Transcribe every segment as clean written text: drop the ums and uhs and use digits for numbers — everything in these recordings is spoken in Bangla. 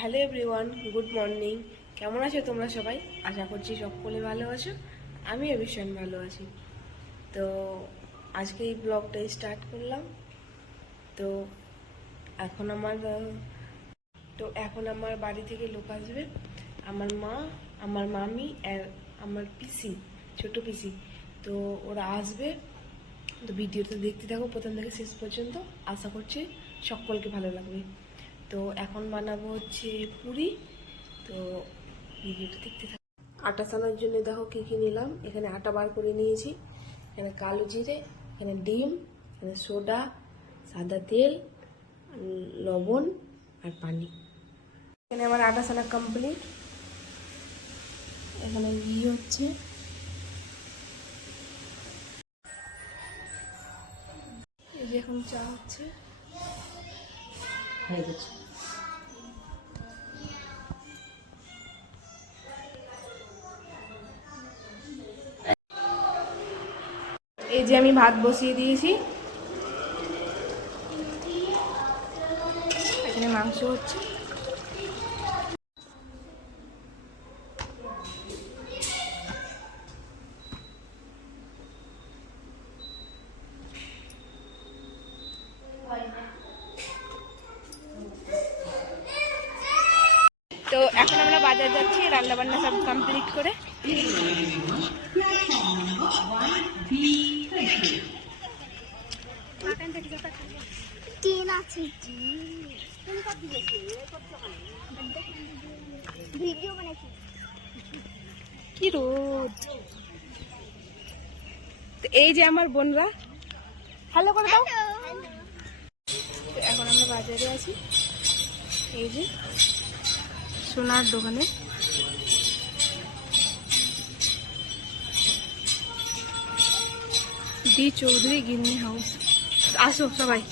Hello everyone, good morning. কেমন আছো তোমরা সবাই? আশা করছি সকলে ভালো আছো। আমিও ভীষণ ভালো আছি। তো আজকে এই ব্লগটা স্টার্ট করলাম। তো এখন আমার বাড়ি থেকে লোক আসবে। আমার মা, আমার মামি আর আমার পিসি, ছোট পিসি। তো ওরা আসবে। তো ভিডিওটা দেখতে থাকো প্রথম থেকে শেষ পর্যন্ত। আশা করছি সকলকে ভালো লাগবে। তো এখন বানাবো হচ্ছে পুরি। তো ভিডিওটা দেখতে থাকো। আটা সানার জন্য দেখো কি কি নিলাম। এখানে আটা বার করে নিয়েছি, এখানে কালো জিরে, এখানে ডিম, এখানে সোডা, সাদা তেল, লবণ আর পানি। এখানে আমার আটা সানা কমপ্লিট। এখানে ঘি হচ্ছে, এই যে এখন চা হচ্ছে। এই যে আমি ভাত বসিয়ে দিয়েছি, এখানে মাংস হচ্ছে। তো এখন আমরা বাজার যাচ্ছি রান্না বান্না সব কমপ্লিট করে। কি রোদ! এই যে আমার বোনরা, হ্যালো করে দাও। এখন আমরা বাজারে আছি, এই যে সোনার দোকানে। ডি চৌধুরী গিন্নি হাউস। আসো সবাই।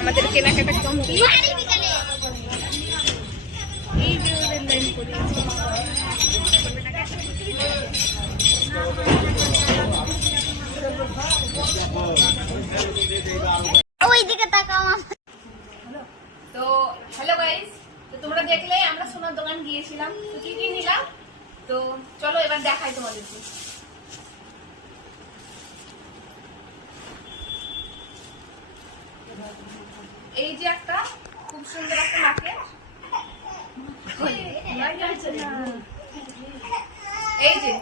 আমাদের কেনাকাটা কমপ্লিট। এই যে ওদের লাইন করিয়েছে। ওইদিকে তাকাও। তো হ্যালো গাইস, তো তোমরা দেখলে আমরা সোনার দোকান গিয়েছিলাম। তো কি কি নিলাম, তো চলো এবার দেখাই তোমাদেরকে। এই যে একটা খুব সুন্দর একটা লকেট, এই যে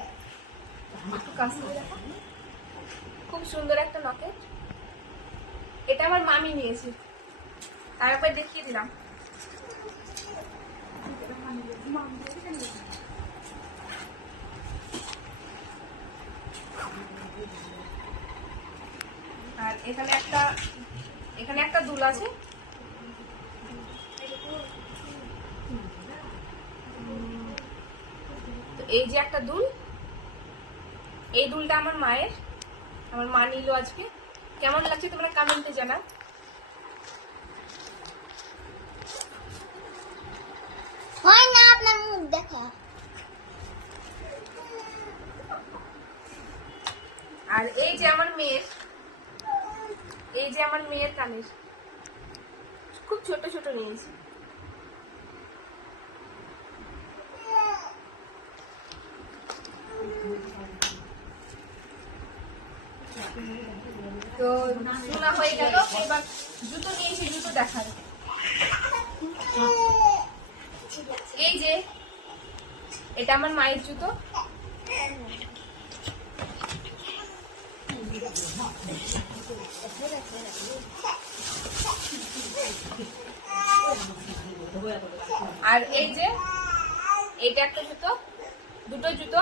খুব সুন্দর একটা লকেট। এটা আমার মামি নিয়েছে, তার একবার দেখিয়ে দিলাম। আর এখানে একটা দুল আছে। তো এই যে একটা দুল, এই দুলটা আমার মায়ের, আমার মা নিল আজকে। কেমন লাগছে তোমরা কমেন্টে জানাও। হয় না আপনার মুখ দেখা। আর এই যে আমার মেয়ের কানের, খুব ছোট ছোট নিয়েছি। তো শোনা হয়ে গেল, এবার জুতো নিয়েছি, জুতো দেখার। এই যে এটা আমার মায়ের জুতো। আর এই যে এটা একটা জুতো, দুটো জুতো।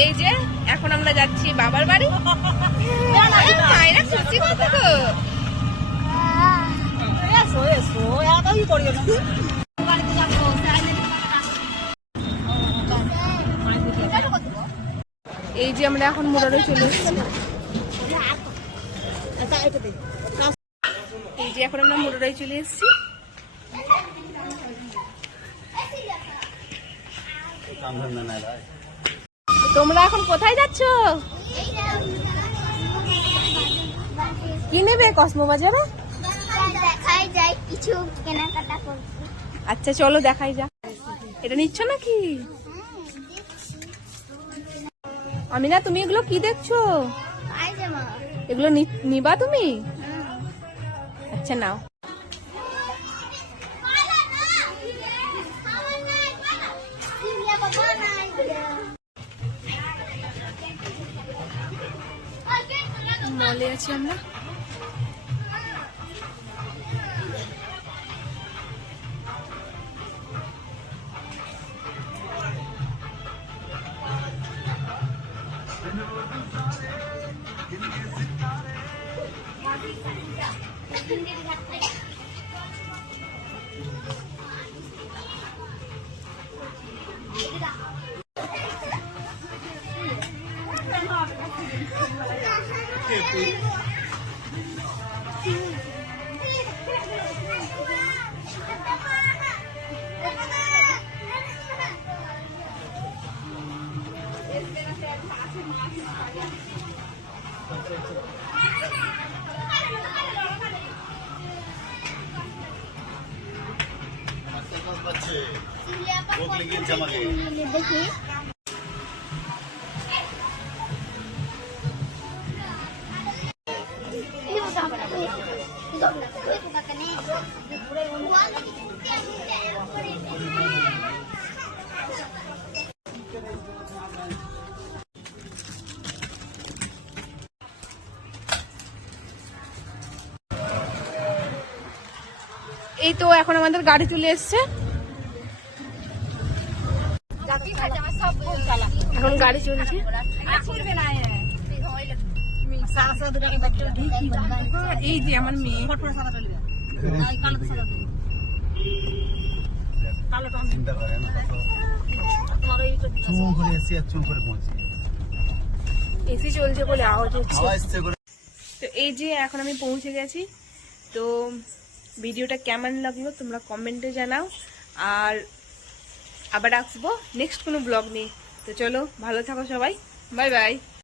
এই যে এখন আমরা যাচ্ছি বাবার বাড়ি। মায়েরা খুশি কত তো। এই যে আমরা এখন মোড়ে চলে এসেছি। এই যে এখন আমরা মোড়ে চলে এসেছি। তোমরা এখন কোথায় যাচ্ছ? কি নেবে কসমো বাজারে? দেখাই যায় কিছু কেনাকাটা করছি। আচ্ছা চলো দেখাই যা। এটা নিচ্ছ নাকি? আমি না, তুমি এগুলো কি দেখছো? এগুলো নিবা তুমি? আচ্ছা নাও। মলে আছি আমরা। দেখি এই তো এখন আমাদের গাড়ি চলে এসছে। এখন গাড়ি চলছে। এই যে আমার মেয়ে এসি চলছে বলে আওয়াজ হচ্ছে। তো এই যে এখন আমি পৌঁছে গেছি। তো ভিডিওটা কেমন লাগলো তোমরা কমেন্টে জানাও। আর আবার আসবো নেক্সট কোনো ব্লগ নিয়ে। তো চলো, ভালো থাকো সবাই, বাই বাই।